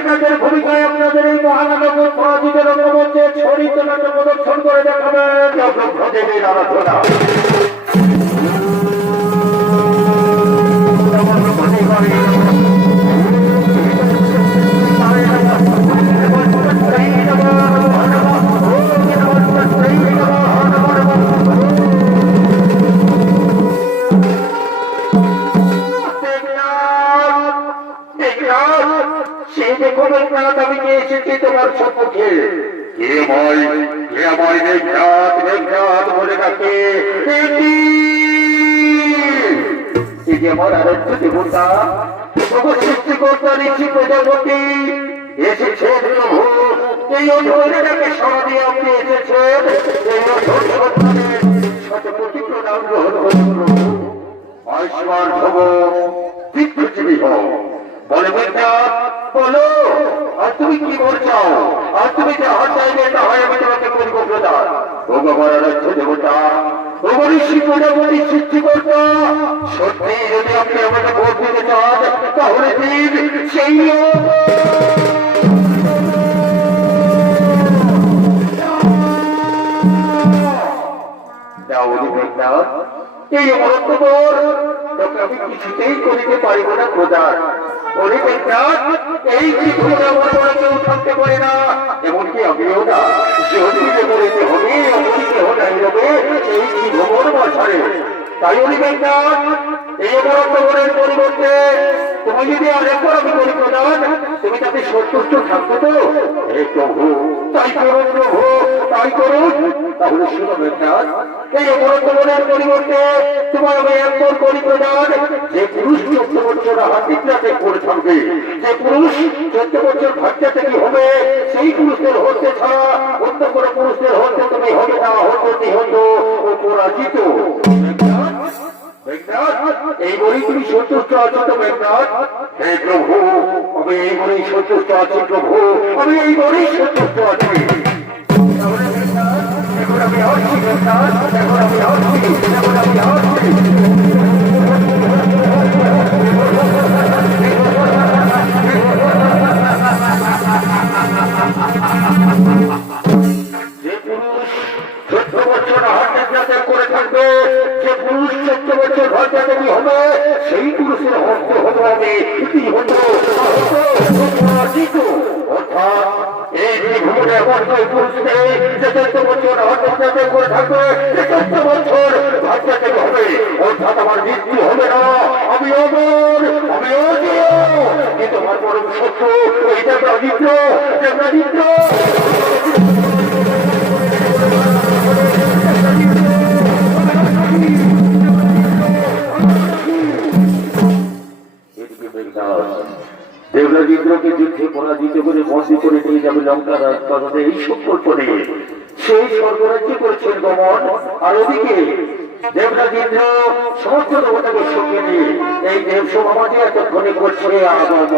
নায়কের কাজের ভূমিকায় আপনাদের এই মহানাটক পরাজিত রঙ্গমঞ্চে ছড়িত নাটক প্রদর্শন করে দেখাবেন দেবীর আরাধনা। আমি এসেছি তোমার সম্মুখে, কে আমার নিঘাত বলে ডাকে, আমার আরাধ্য দেবতা সৃষ্টিকর্তা ঋষি প্রজাপতি এসেছেন প্রভু। এই অধৈর্যটাকে সারা দিয়ে আপনি এসেছেন, এই অধৈর্যের সাথে প্রতিজ্ঞ নাম গ্রহণ করুন। আয়ুষ্মান ভব, দীর্ঘজীবী হও। বলবেন না, বলো আর তুমি কি করছাও, আর তুমি যাহা চাইবে তা হয় আমি তোমাকে করব প্রদান। ও আমার আরাধ্য দেবতা, ও ঋষি প্রজাপতি সৃষ্টিকর্তা, সত্যি যদি আপনি আমাকে ভোট দিতে চান তাহলে দিন সেই এই অমরত্বর তোকে আমি কিছুতেই করিতে পারিব না প্রদান। এই জীবনে আমার মনে কেউ থাকতে পারে না, এমনকি আমিও না। যদি বলিতে হবে অমরিতে হটাই যাবে এই জীবন মাঝারে। তাই অলিবেন না, এই অমরত্বরের পরিবর্তে তুমি যদি আরেকবার আমি করি প্রদান, তুমি তাতে সন্তুষ্ট থাকবে তো? হে প্রভু, তাই করুন প্রভু, তাই করুন। তাহলে শুনবেন না, এই অমরত্বরের পরিবর্তে তোমার আমি একবার করি প্রদান। যে পুরুষ 14 বছর হাতিগ্রাতে করে থাকবে, যে পুরুষ 14 বছর ভাগ্যাতে কি হবে, সেই পুরুষদের হতে ছাড়া অন্য কোনো পুরুষদের হতে তুমি হবে না, হতে নিহত ও পরাজিত। এই বলেই তুমি সন্তুষ্ট আছো তো মেঘনাথ? হে প্রভু, আমি এই বলেই সন্তুষ্ট আছি প্রভু, আমি এই বলেই সন্তুষ্ট আছি। এখন আমি আসছি মেঘনাথ, এখন আমি আসছি, এখন আমি আসছি। যে পুরুষ 14 বছর হাতে করে থাকবে, যে পুরুষ 14 বছর ভাগ্যাদেবী হবে, সেই পুরুষের হস্ত হবো আমি অর্থাৎ এই জীবনে আমার দুই পুরুষকে যে 14 বছর হাতে করে থাকবে, যে 14 বছর ভাগ্যাদেবী হবে, অর্থাৎ আমার মৃত্যু হবে না, আমি অমর, আমি অজেয়। কিন্তু আমার পরম শত্রু ওই দেবরাজিত্র। দেবরাজিন্দ্রকে যুদ্ধে পরাজিত করে বন্দী করে নিয়ে যাবে লঙ্কার রাজপ্রাসাদে এই সংকল্প নিয়ে সেই স্বর্গরাজ্য করেছেন গমন। আর ওদিকে দেবরাজিন্দ্র সমস্ত দেবতাকে সঙ্গে নিয়ে এই দেব সমাজে এতক্ষণে করছে আগমন।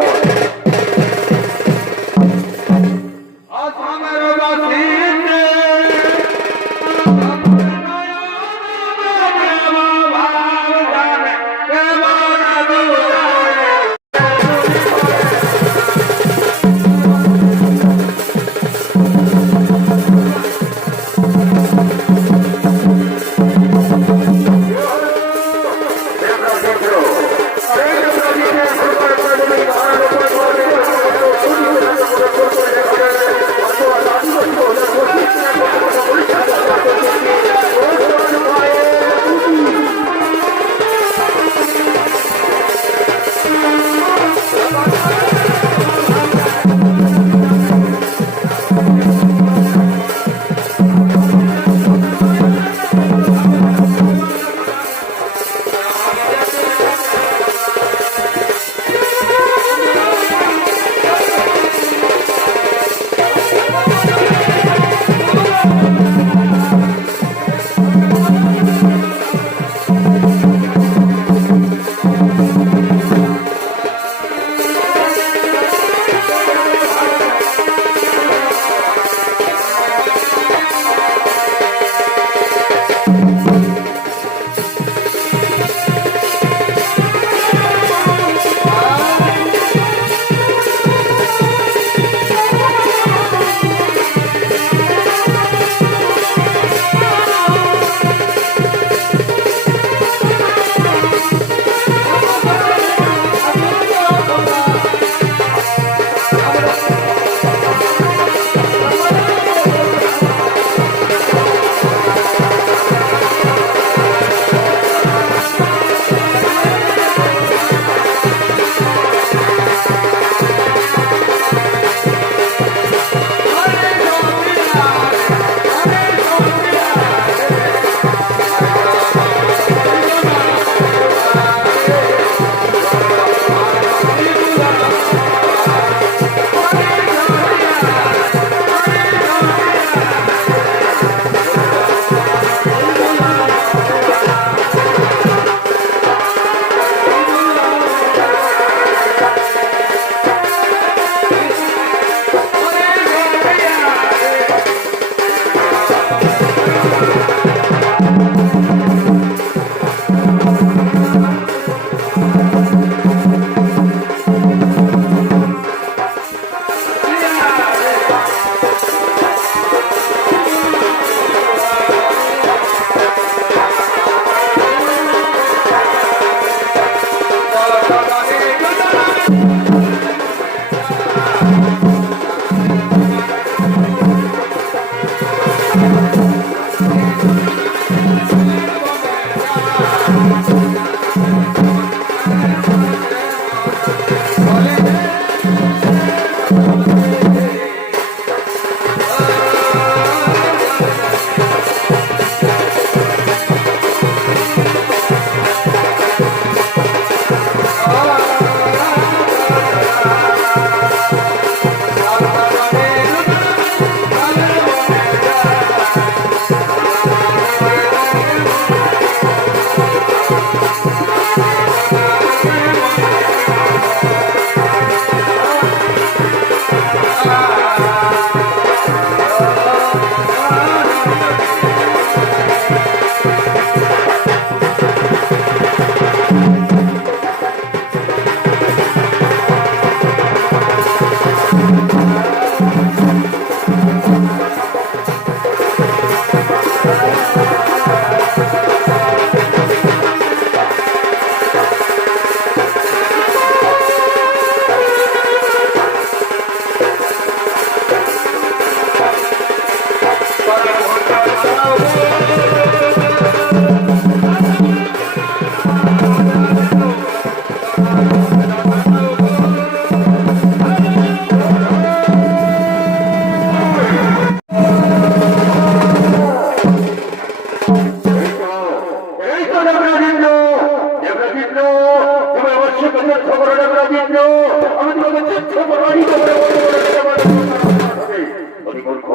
মূর্খ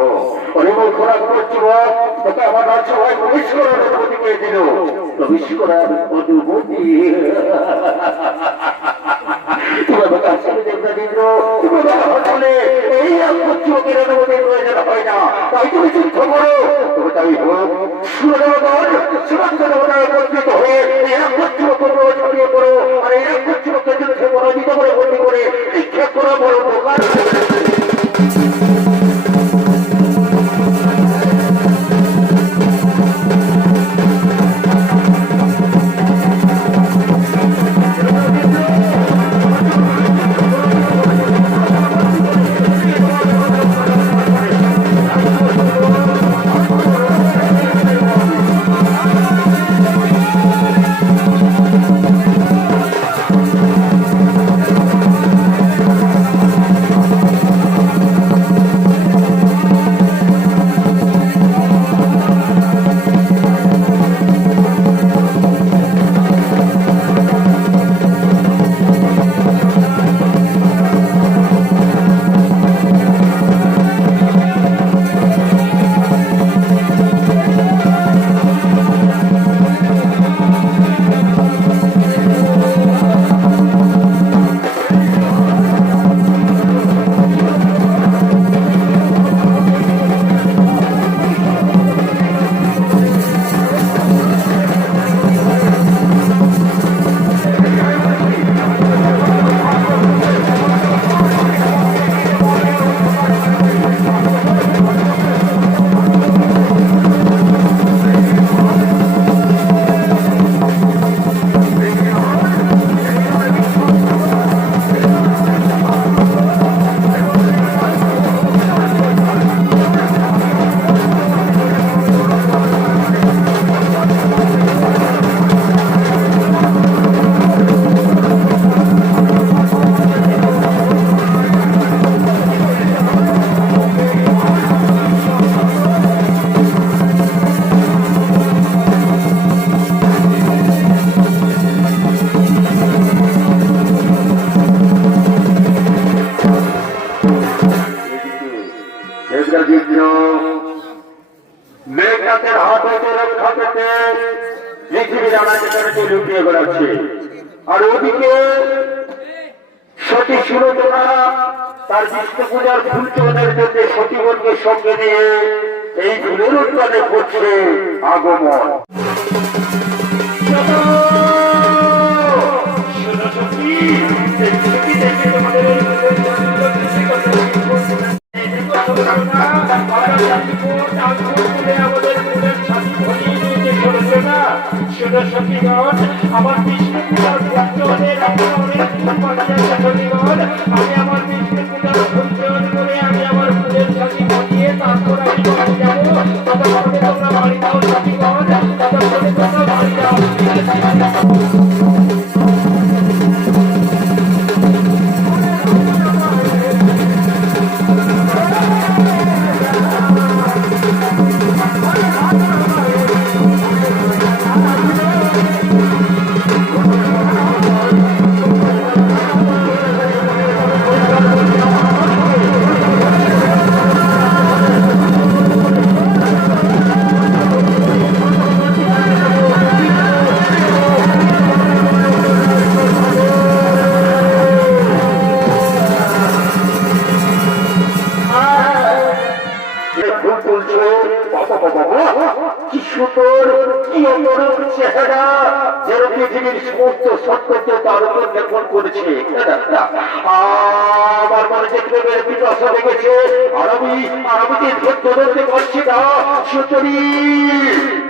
অনেক মূর্খ রাগ করছি তোকে আমার রাজসভায় প্রবেশ করার অনুমতি কে দিল প্রবেশ করার অনুমতি এই পুত্রকের অনুমতির প্রয়োজন হয় না তাই তুমি যুদ্ধ করো তবে তাই হোক সুরদেবগণ সুরন্ত দেবতায় একত্রিত হয়ে এই এক পুত্রকে ছড়িয়ে পড়ো আর এই এক পুত্রকে যুদ্ধে পরাজিত করে বন্দী করে নিক্ষেপ করা বড় উপকার মেঘনাথের হাত হইতে রক্ষা পেতে পৃথিবীর আনাচে লুকিয়ে বেড়াচ্ছে আর ওদিকে সতী সুলোচনা তার বিষ্ণু পূজার ফুল চলনের জন্য সতীগণকে সঙ্গে নিয়ে এই ফুলের উদ্যানে করছে আগমন আমার বিষ্ণু পূজার ভক্তদের আমি আমার বিষ্ণু পূজার ভক্তন করে আমি আমার ফুলের সাথী বানিয়ে তারপর আমি বাড়ি যাবো ততক্ষণে তোমরা বাড়ি যাও সাথীগণ ততক্ষণে তোমরা বাড়ি যাও কি সুন্দর কি অপরূপ চেহারা যেন পৃথিবীর সমস্ত সত্যকে তার উপর নির্ভর করেছে আমার মনে যে প্রেমের পিপাসা লেগেছে আর আমি যে ধৈর্য ধরতে পারছি না সুতরি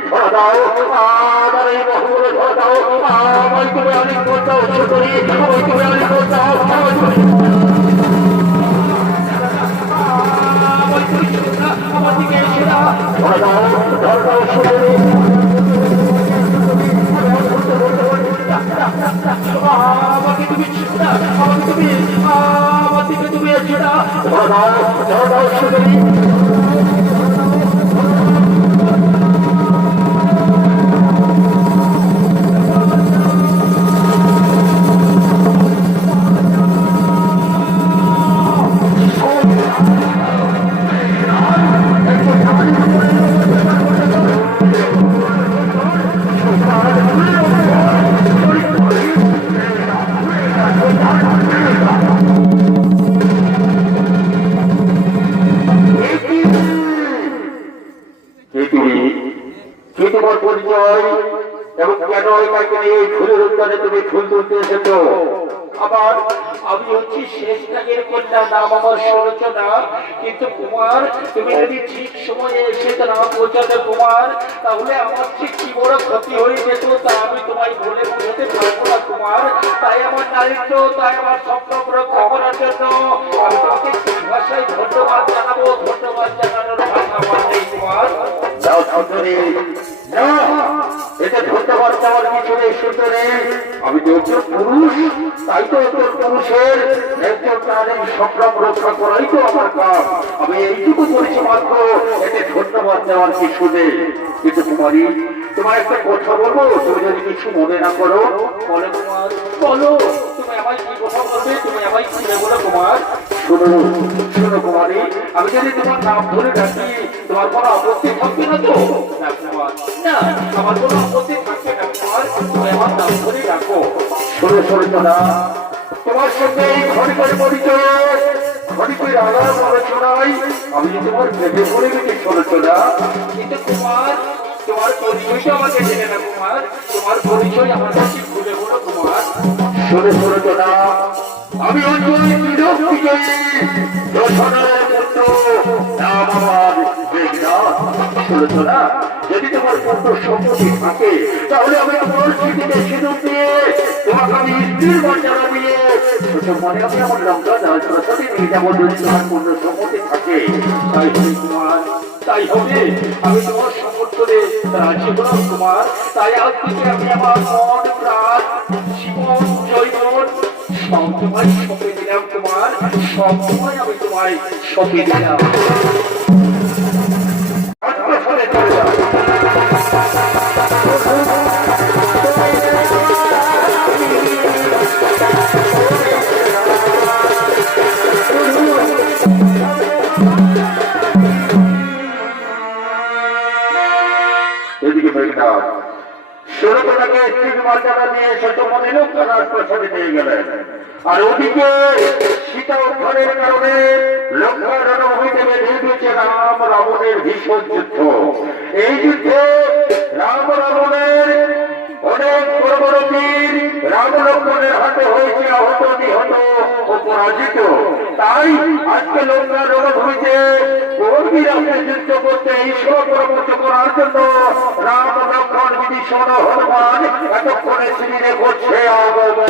ধরা দাও আমার এই মহলে ধরা দাও আমায় তুমি অনেক দাও সুতরি আমায় তুমি অনেক দাও আমার দিকে এসে না ধরা দাও সুতরি আমাকে তুমি এসে না ধরা দাও সুতরি কি তোমার পরিচয় এবং কেন এটাকে নিয়ে এই ফুলের উদ্যানে তুমি ফুল তুলতে এসেছো? আবার আমি হচ্ছি শেষ ত্যাগের কন্যা, নাম আমার সুলোচনা। কিন্তু কুমার, তুমি যদি ঠিক সময়ে এসে না পৌঁছাতে কুমার, তাহলে আমার ঠিক কি বড় ক্ষতি হয়ে যেত তা আমি তোমায় বলে বোঝাতে পারবো না কুমার। তাই আমার দায়িত্ব, তাই আমার স্বপ্ন রক্ষা করার জন্য আমি তোমাকে কি ভাষায় ধন্যবাদ জানাবো? ধন্যবাদ জানানোর ভাষা আমার নেই কুমার। যাও সুন্দরী, যাও। এটা ধন্যবাদ দেওয়ার কিছু নেই সুন্দরী। আমি তো একজন পুরুষ, তাই তো একজন পুরুষের একজন নারীর সংগ্রাম রক্ষা করাই তো আমার কাজ। আমি এইটুকু করেছি মাত্র, এতে ধন্যবাদ দেওয়ার কিছু নেই। কিন্তু কুমারী, তোমার একটা কথা বলবো, তুমি যদি কিছু মনে না করো। বলো কুমার, বলো। তুমি আমায় কি কথা বলবে? তুমি আমায় কি বলো কুমার? শোনো, শোনো কুমারী, আমি যদি তোমার নাম ধরে ডাকি, তোমার কোনো আপত্তি থাকবে না তো? না কুমার, না, আমার কোনো আপত্তি থাকবে না কুমার। তুমি আমার নাম ধরে ডাকো। শোনো সরিতা, তোমার সঙ্গে এই ঘড়িকের পরিচয়, ঘড়িকের আলাপ আলোচনায় আমি যে তোমার ভেবে পড়ে গেছি সরিতা। কিন্তু কুমার, তোমার পরিচয়টা আমাকে দেবে না কুমার। তোমার পরিচয় আমার কাছে ভুলে বলো কুমার। শোনো সরিতা, আমি অঞ্জলি বিজয়ী দর্শনের পুত্র, নাম আমার মেঘনাথ। সরিতা, যদি তোমার পুত্র সম্পত্তি থাকে, তাহলে আমি তোমার স্মৃতিতে সিঁদুর দিয়ে তোমাকে আমি স্ত্রীর মর্যাদা দিয়ে ছোট মনে আমি আমার লঙ্কা রাজপ্রাসাদে সাথে নিয়ে যাবো, যদি তোমার পূর্ণ সম্মতি থাকে। তাই হবে কুমার, তাই হবে। আমি তোমার সমর্থনে রাজি হলাম কুমার। তাই আজ থেকে আমি আমার মন, প্রাণ, জীবন, জৈবন সব তোমায় সঁপে দিলাম কুমার। সব সময় আমি তোমায় সঁপে দিলাম। রাজপ্রাসাদে চলে যাও। এদিকে মেঘনাথ সুরতনাকে স্ত্রীর মর্যাদা নিয়ে ছোট মনে লোকটা রাজপ্রাসাদে নিয়ে গেলেন। আর ওদিকে সীতা উদ্ধারের কারণে লঙ্কার রণভূমিতে বেঁধে দিয়েছে রাম রাবণের ভীষণ যুদ্ধ। এই যুদ্ধে রাম রাবণের অনেক বড় বড় বীর রাম লক্ষ্মণের হাতে হয়েছে আহত, নিহত ও পরাজিত। তাই আজকে লঙ্কার রণভূমিতে কর্মীর আপনি যুদ্ধ করতে ঈশ্বর পরামর্শ করার জন্য রাম লক্ষ্মণ বিভীষণ হনুমান এতক্ষণে শিবিরে করছে আগমন।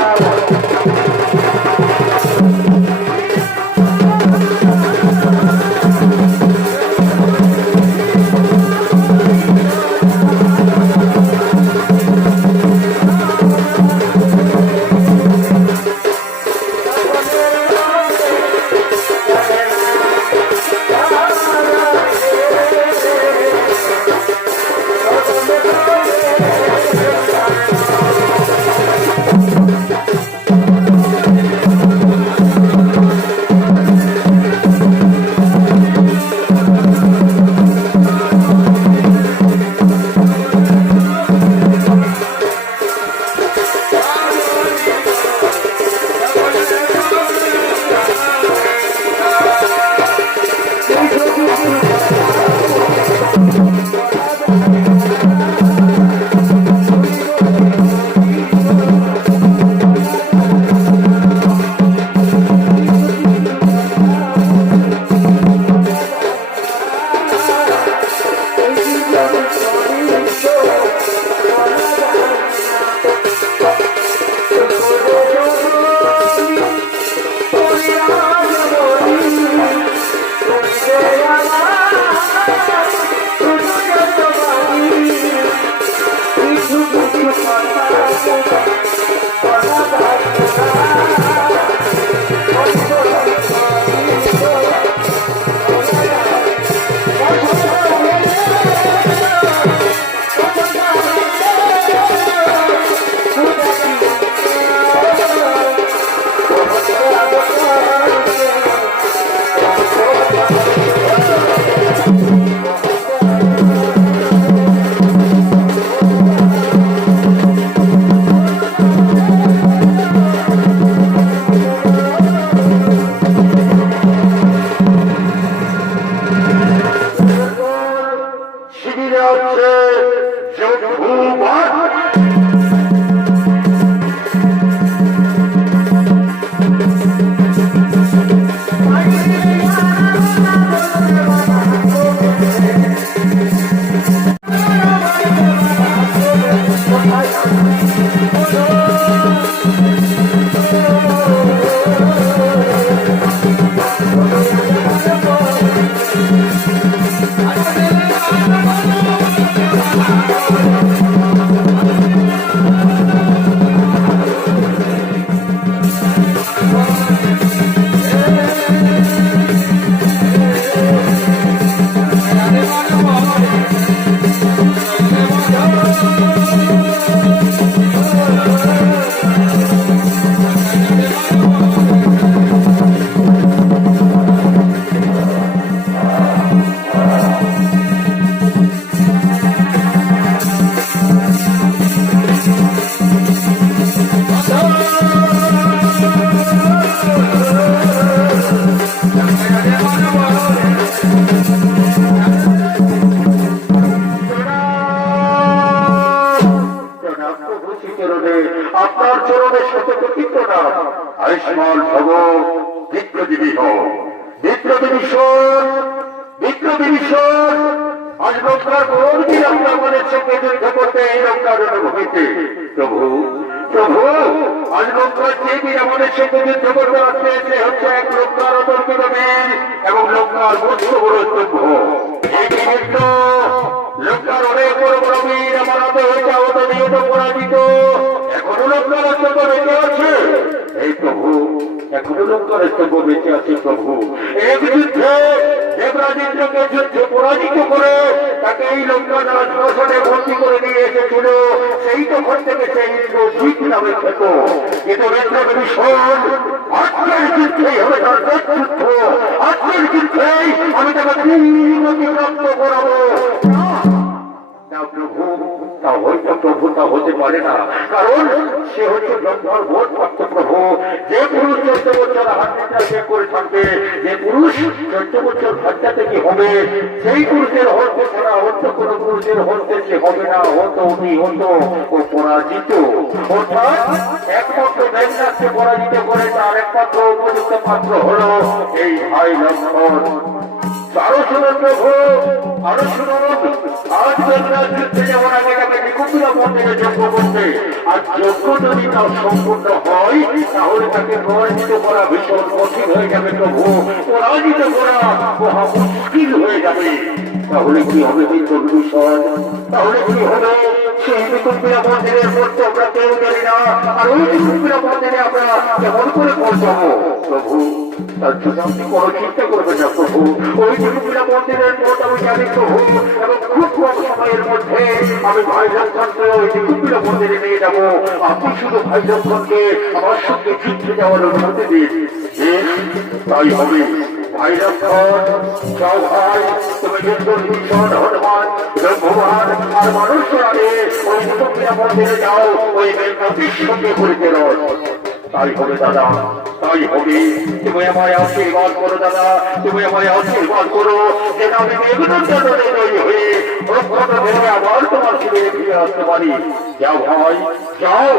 আপনার চরণে শত কোটি প্রণাম। আয়ুষ্মান ভব, বিপ্রদেবী হও, বিপ্রদেবী শোন, বিপ্রদেবী শোন। আজ লঙ্কার বন্দী আপনার মনের সঙ্গে যুদ্ধ করতে এই লঙ্কার ভূমিতে। প্রভু, প্রভু, আজ লঙ্কার যে বীর আমাদের সঙ্গে যুদ্ধ করতে আসছে সে হচ্ছে এক লঙ্কার অতর্কিত বীর এবং লঙ্কার মস্ত বড় স্তম্ভ। এই বীর তো লঙ্কার অনেক বড় বড় বীর আমার হাতে হয়েছে আহত নিহত পরাজিত। এখনো লঙ্কার স্তম্ভ বেঁচে আছে। এই প্রভু, এখনো লঙ্কার স্তম্ভ বেঁচে আছে। প্রভু, এক যুদ্ধে দেবরাজেন্দ্রকে যুদ্ধে পরাজিত করে তাকে এই লঙ্কা রাজপ্রাসাদে ভর্তি করে নিয়ে এসেছিল। সেই তখন থেকে সেই ঠিক নামে খেত। কিন্তু রেন্দ্রদেবী শোন, আজকের যুদ্ধেই হবে তার যুদ্ধ। আজকের যুদ্ধেই আমি তাকে প্রাপ্ত করাবো। না প্রভু, তা হয়তো প্রভু তা হতে পারে না, কারণ সে হচ্ছে ব্রহ্মার ভোট প্রাপ্ত প্রভু। যে পুরুষ 14 বছর হাতটা শেষ করে থাকবে, যে পুরুষ 14 বছর বাচ্চা থেকে হবে, সেই পুরুষের হতে ছাড়া অন্য কোন পুরুষের হতে সে হবে না। হতো উনি হতো ও পরাজিত। অর্থাৎ একমাত্র বেদনাথকে পরাজিত করে তার একমাত্র উপযুক্ত পাত্র হলো এই ভাই লক্ষণ। আরো শুনুন প্রভু, আরো শুনুন। আজ বেদনাথ যুদ্ধে যেমন আগে তাকে নিকুঞ্জলা মন্দিরে যজ্ঞ করতে, আর যজ্ঞ যদি তার সম্পূর্ণ হয় তাহলে তাকে পরাজিত করা ভীষণ কঠিন হয়ে যাবে প্রভু। পরাজিত করা মহা মুশকিল হয়ে যাবে। তাহলে কি হবে বিষয়? তাহলে কি হবে? সেই নিকুঞ্জলা মন্দিরের মধ্যে আমরা কেউ জানি না, আর ওই নিকুঞ্জলা মন্দিরে আমরা কেমন করে পৌঁছাবো প্রভু? তার জন্য আপনি কোনো চিন্তা করবেন না প্রভু। ওই নিকুঞ্জলা মন্দিরের পথ আমি জানি প্রভু, এবং খুব কম সময়ের মধ্যে আমি ভাই লক্ষণকে ওই নিকুঞ্জলা মন্দিরে নিয়ে যাবো। আপনি শুধু ভাই লক্ষণকে আমার সঙ্গে যুদ্ধে যাওয়ার অনুমতি দিন। তাই হবে। ভাই লক্ষণ, যাও ভাই, তুমি কিন্তু ভীষণ হনুমান ভগবান আর মানুষ আগে ওই নিকুঞ্জলা মন্দিরে যাও, ওই মেঘনাথের সঙ্গে ঘুরতে রয়। তাই হবে দাদা, তাই হবে। তুমি আমায় আশীর্বাদ করো দাদা, তুমি আমায় আশীর্বাদ করো যেন আমি মেঘনাথের তৈরি হয়ে আবার তোমার শিবিরে ফিরে আসতে পারি। যাও ভাই, যাও,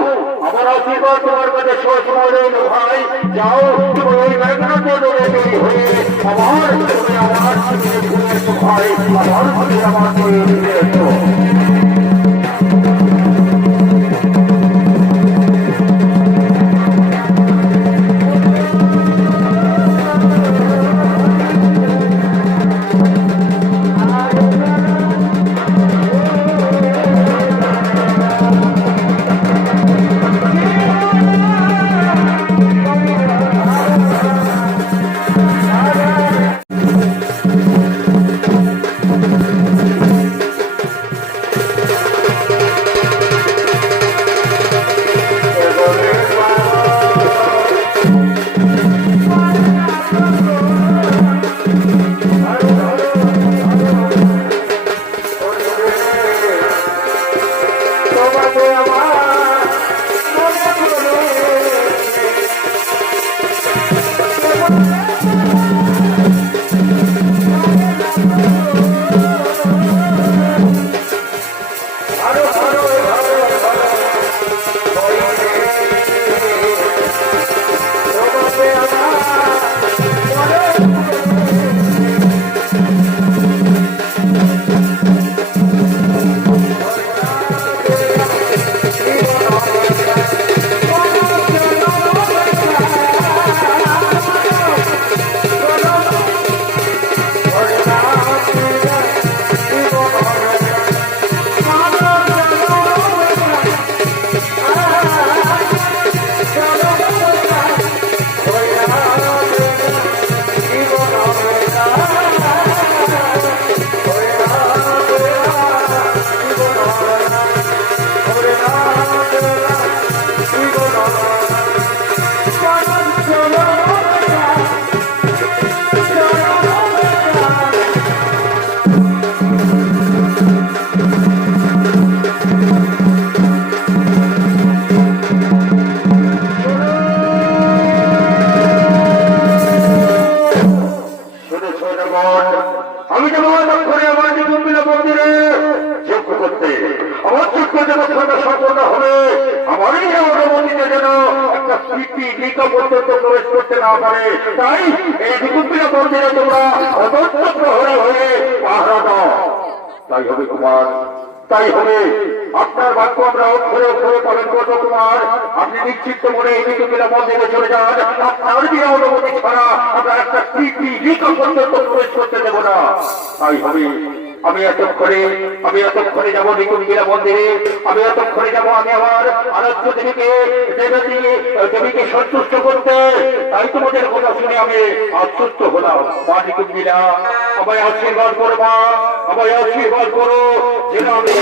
আমার আশীর্বাদ তোমার কাছে সময় রইল ভাই। যাও, তুমি ওই মেঘনাথের তৈরি হয়ে আবার তুমি আমার শিবিরে ফিরে এসো ভাই। আমার শিবিরে আমার ফিরে এসো। যাবো করে আমার নিকুম্বিলা মন্দিরে যজ্ঞ করতে। আমার যজ্ঞ যতক্ষণ সম্পন্ন হবে আমারই অনুমতিতে যেন একটা স্মৃতি নিকা পর্যন্ত প্রবেশ করতে না পারে, তাই এই নিকুম্বিলা মন্দিরে তোমরা অনন্ত প্রহরী হয়ে পাহারা দাও। তাই হবে কুমার, তাই হবে। আপনার বাক্য আমরা অক্ষরে অক্ষরে পালন করবো কুমার। আপনি নিশ্চিত মনে এই নিকুম্বিলা মন্দিরে চলে যান। আপনার বিনা অনুমতি ছাড়া আমরা একটা স্মৃতি নিকা পর্যন্ত প্রবেশ করতে দেব না। তাই হবে। আমি এতক্ষণে যাবো নিকুম্বিলা মন্দিরে। আমি এতক্ষণে যাবো আমি আমার আরাধ্য দেবীকে সন্তুষ্ট করতে। তাই তোমাদের কথা শুনে আমি আশ্বস্ত হলাম। মা নিকুম্বিলা, আমায় আশীর্বাদ করো মা, আমায় আশীর্বাদ করো যেন আমি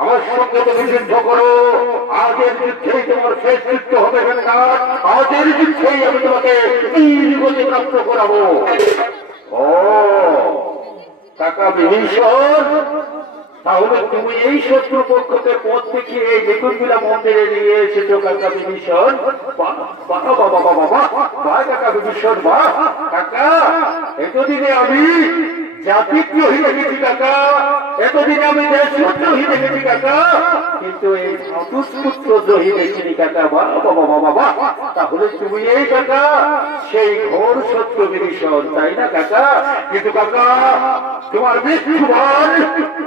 আমার সঙ্গে তুমি যুদ্ধ করো। আজের যুদ্ধেই তোমার শেষ যুদ্ধ হবে না। আজের যুদ্ধেই আমি তোমাকে বীরগতি প্রাপ্ত করাবো। ও কাকা বিভীষণ, তাহলে তুমি এই শত্রু পক্ষকে পথ দেখিয়ে এই নিকুম্বিলা মন্দিরে নিয়ে এসেছো কাকা বিভীষণ। বাবা বাবা বাবা বা কাকা বিভীষণ, বা কাকা এতদিনে আমি জাতিদ্রোহী দেখেছি কাকা, এতদিনে আমি দেশদ্রোহী দেখেছি কাকা, কিন্তু এই পুত্রদ্রোহী দেখিনি কাকা। বাবা বাবা বাবা, তাহলে তুমি এই কাকা সেই ঘোর শত্রু বিভীষণ, তাই না কাকা? কিন্তু কাকা তোমার মৃত্যুবান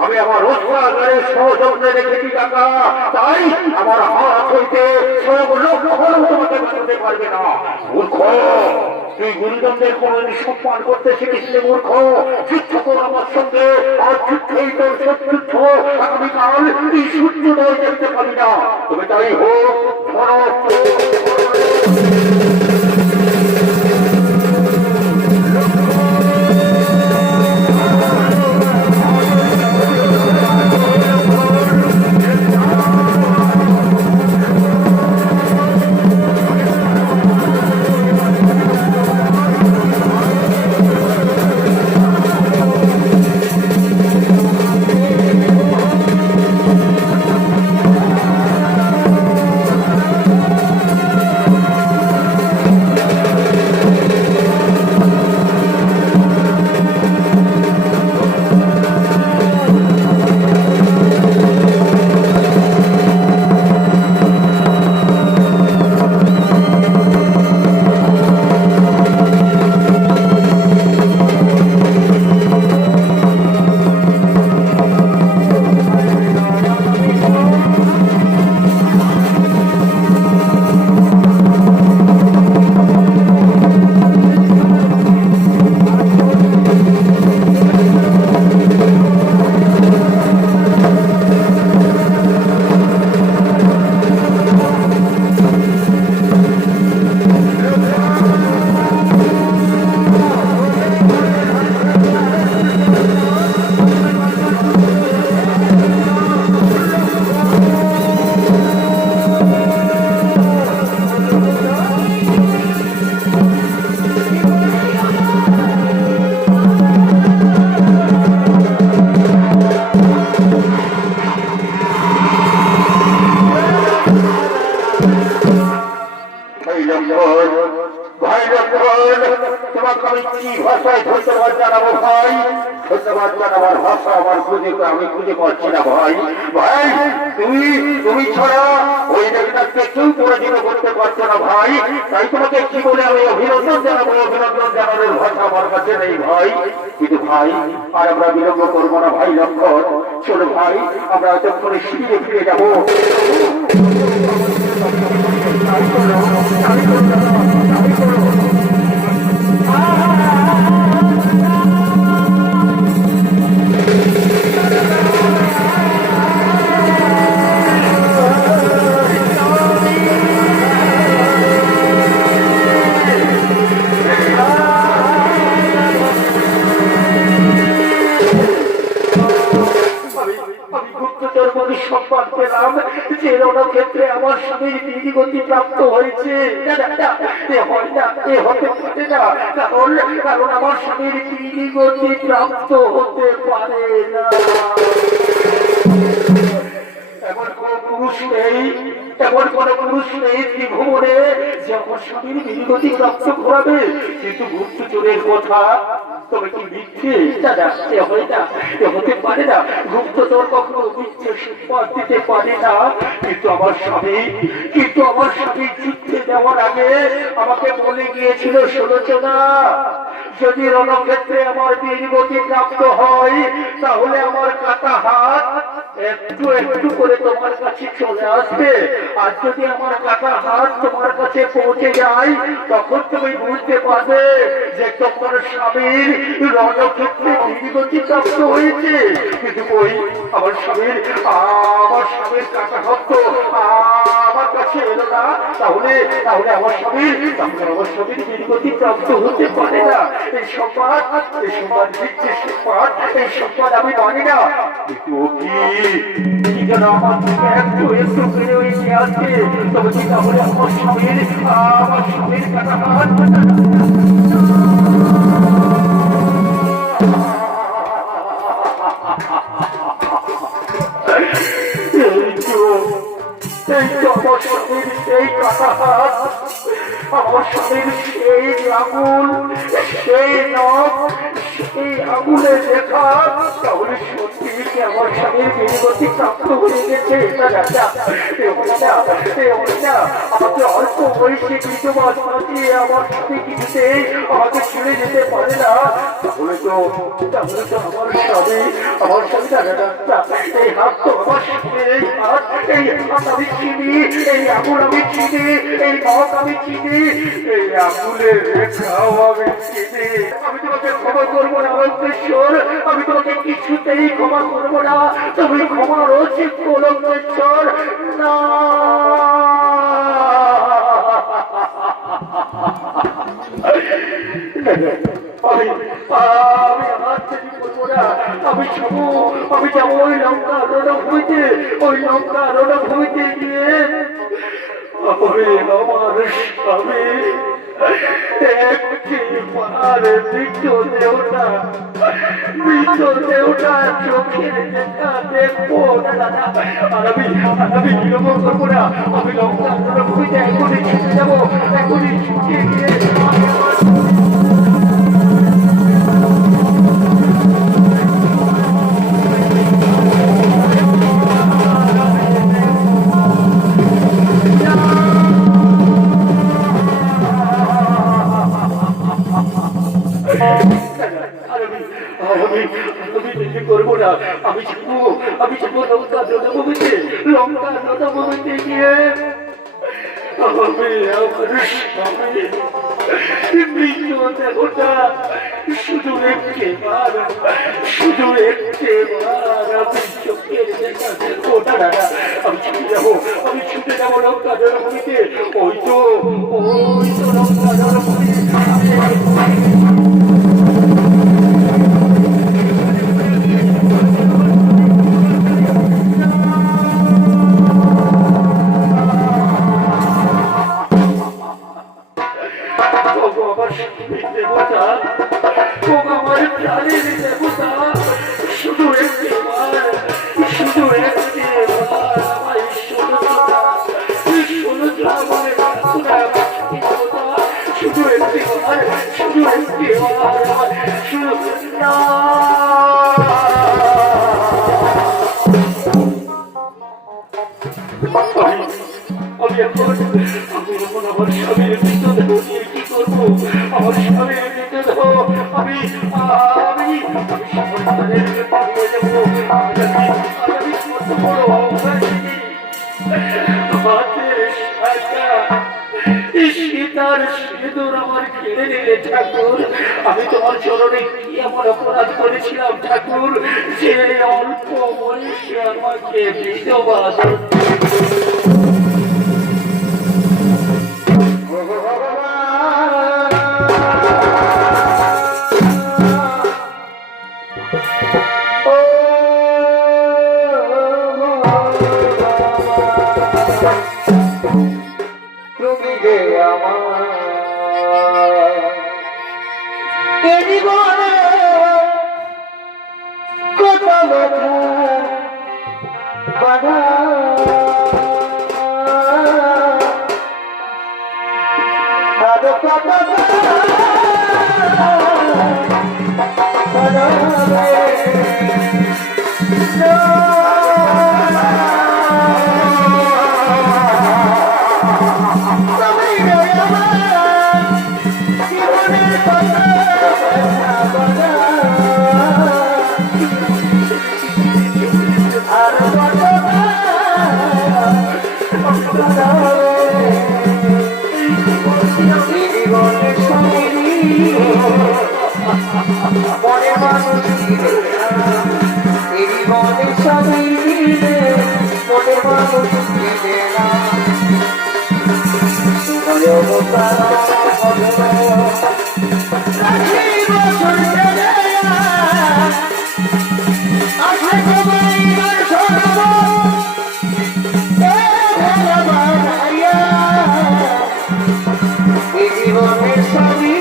আমি আমার অস্ত্রাগারে সযত্নে রেখেছি কাকা, তাই আমার হাত হইতে স্বয়ং লক্ষ্মণ তোমাকে বাঁচাতে পারবে না। মূর্খ, তুই গুরুজনদের কোনদিন সম্মান করতে শিখেছিলে মূর্খ। যুদ্ধ কর আমার সঙ্গে, আর যুদ্ধেই তোর শত্রুদ্ধ। আগামীকাল তুই সূর্যোদয় দেখতে পাবি না। তবে তাই হোক, ধরো ধন্যবাদ জানাবার ভাষা আমি খুঁজে পাচ্ছি না ভাই। ভাই তুমি ছাড়া ওই মেঘনাথকে কেউ পরাজিত করতে পারছো না ভাই। তাই তোমাকে কি বলে আমি অভিনন্দন জানাবো, অভিনন্দন জানানোর ভাষা আমার কাছে নেই ভাই। কিন্তু ভাই আর আমরা বিলম্ব করবো না ভাই লক্ষণ, চলো ভাই আমরা এতক্ষণে শিবিরে ফিরে যাবো। সংবাদ পেলাম যে রণক্ষেত্রে আমার স্বামীর বীরগতি প্রাপ্ত হয়েছে। হতে পারে না, কারণ আমার স্বামীর বীরগতি প্রাপ্ত হতে পারে না। এমন কোন পুরুষ নেই ত্রিভুবনে যে আমার স্বামীর বীরগতি প্রাপ্ত করাবে। কিন্তু গুপ্তচরের কথা তবে কি মিথ্যে? হতে পারে না। গুপ্তচর কখনো মিথ্যে সংবাদ দিতে পারে না। কিন্তু আমার স্বামী যুদ্ধে যাওয়ার আগে আমাকে বলে গিয়েছিল, সুলোচনা যদি রণক্ষেত্রে আমার বীরগতি প্রাপ্ত হয় তাহলে আমার কাটা হাত একটু একটু করে তোমার কাছে চলে আসবে। আর যদি আমার কাটা হাত তোমার কাছে পৌঁছে যায় তখন তুমি বুঝতে পারবে যে তোমার স্বামীর রণক্ষেত্রে বীরগতি প্রাপ্ত হয়েছে। কিন্তু ওই আমার স্বামীর কাটা হাত তো আমার কাছে এলো না। তাহলে আমার স্বামীর বীরগতি প্রাপ্ত হতে পারে না। এই সংবাদ ভিত্তির সংবাদ, এই সংবাদ আমি মানি না। কিন্তু কি যেন আমার একটু একটু বেড়ে হয়েছে আছে। তবে কি তাহলে আমার স্বামীর কাটা হাত সেই কাটা হাত, আমার স্বামীর সেই আঙুল, সেই নখ, সেই আঙুলের রেখা, তাহলে সত্যি কি আমার স্বামীর বীরগতি প্রাপ্ত হয়ে গেছে? আমাকে অল্প বয়সে বিধবা সাজিয়ে আমার স্বামী কিছুতে আমাকে ছেড়ে যেতে পারে না। তাহলে তো আমার স্বামী এই হাত তো আমার স্বামীর, এই হাত আমি চিনি, এই আঙুল আমি চিনি, এই নখ আমি চিনি, এই আঙুলের রেখাও আমি চিনি। আমি তোমাকে ক্ষমা করবো না লঙ্কেশ্বর, আমি তোমাকে কিছুতেই ক্ষমা করবো না। তুমি ক্ষমার উচিত লঙ্কেশ্বর না। আমি হাত থেকে করবো না। আমি যাবো ওই লঙ্কা রণভূমিতে, ওই লঙ্কা রণভূমিতে গিয়ে আমি আমার স্বামী একটিবার মৃত দেওটা চোখের দেখা দেখবো না। আর আমি বিলম্ব করবো না। আমি লঙ্কা রণভূমিতে এখনই ছুটে যাবো, এখনই ছুটে গিয়ে করবো না। আমি যাবো লঙ্কা রণভূমিতে গিয়ে আমি আমার দেহটা শুধু একটিবার আমি চোখের দেখা দেখবো না। আমি ছুটে যাবো লঙ্কা রণভূমিতে। ওই তো লঙ্কা রণভূমি। শুধু একটিবার শুধু একটিবার তাদেরকে পাঠিয়ে দেবো। আজ আমি কত বড় অপরাধী। হাতের সাজা সীতার সিঁদুর আমার কেড়ে নিলে ঠাকুর। আমি তোমার চরণে কি এমন অপরাধ করেছিলাম ঠাকুর, যে অল্প বয়সে আমাকে বিধবা তুমি যে আমার জীবনে কত ব্যথা বাধা আর কত মনে মানুষ মনে সবই মনে মানুষ জীবনের সবই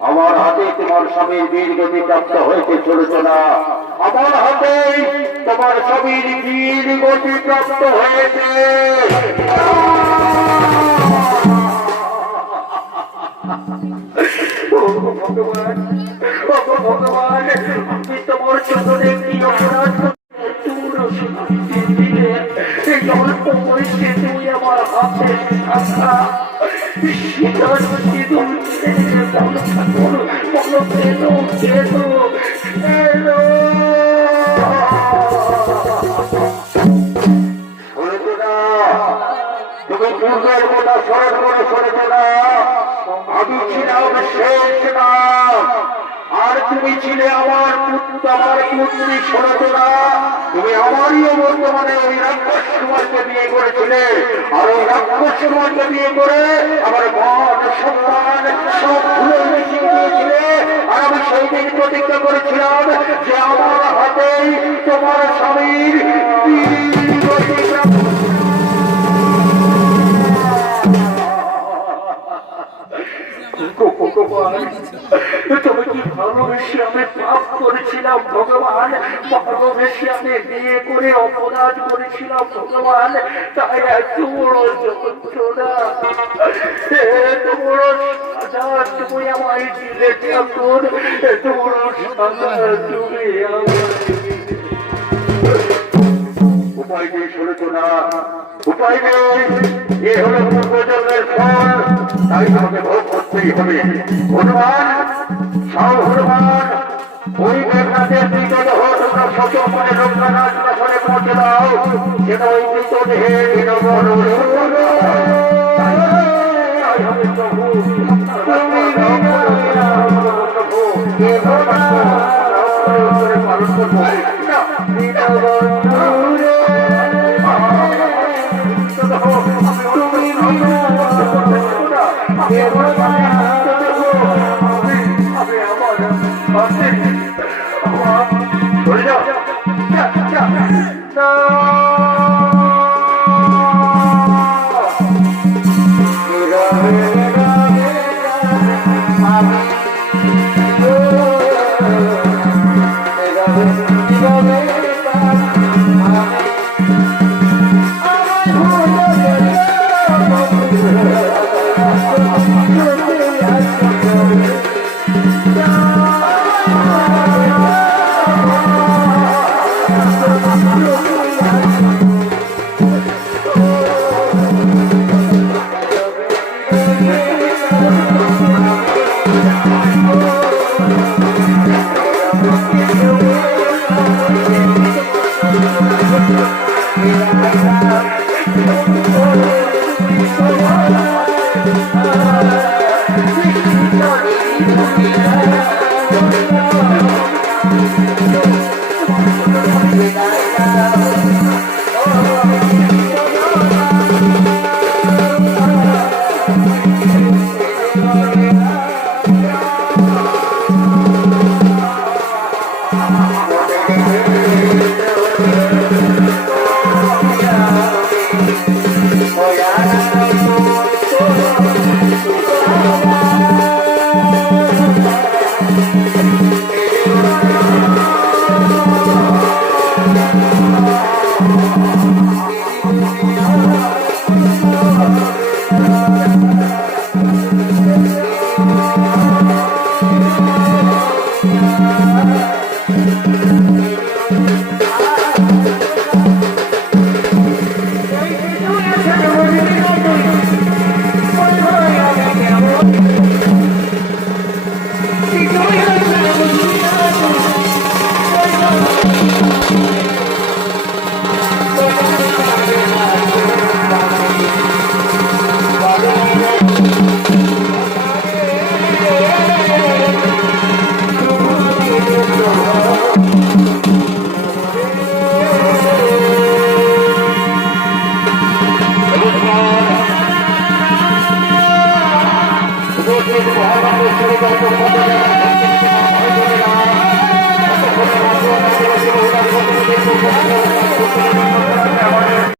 আমার হাতে তোমার স্বামীর বীর গতি প্রাপ্ত হইতে চলেছ না। আমার হাতে তোমার স্বামীর বীর গতি প্রাপ্ত হয়েছে। ভগবান ভগবান, আমি তোমার চরণে কি অপরাধ এই অল্প বয়সে তুমি আমার হাতে থাকা শীতল সিঁদুর তুমি পূর্বের কথা স্মরণ করে চলেছ না। আমি ছিলাম শেষ নাম, আর তুমি ছিলে আমার পুত্রী শোনাতো না। তুমি আমারই বর্তমানে ওই রাক্ষস কুমারকে বিয়ে করেছিলে, আর ওই রাক্ষস কুমারকে বিয়ে করে আমার মান সম্মান সব ভুলে মিশিয়ে দিয়েছিলে। আর আমি সেই দিন প্রতিজ্ঞা করেছিলাম যে আমার হাতেই তোমার স্বামীর তুমি কি ভালোবেসে আমি পাপ করেছিলাম ভগবান, ভালোবেসে আমি বিয়ে করে অপরাধ করেছিলাম ভগবান, তাই এত বড় যন্ত্রণা, এত বড় সাজা তুমি আমায় দিলে ঠাকুর, এত বড় সাজা তুমি আমায় উপায় নেই সুলোচনা, উপায় নেই। এ হলো পূর্বজন্মের ফল, তাই আমাকে ভোগ করতেই হবে। হনুমান, সাও হনুমান, ওই মেঘনাথের মৃতদেহ তোমরা সচক্ষণে লোকনাথ আসনে পৌঁছে দাও, যেন ওই মৃতদেহে নিরবর তাই হবে প্রভু। পালন করবো মহারাজ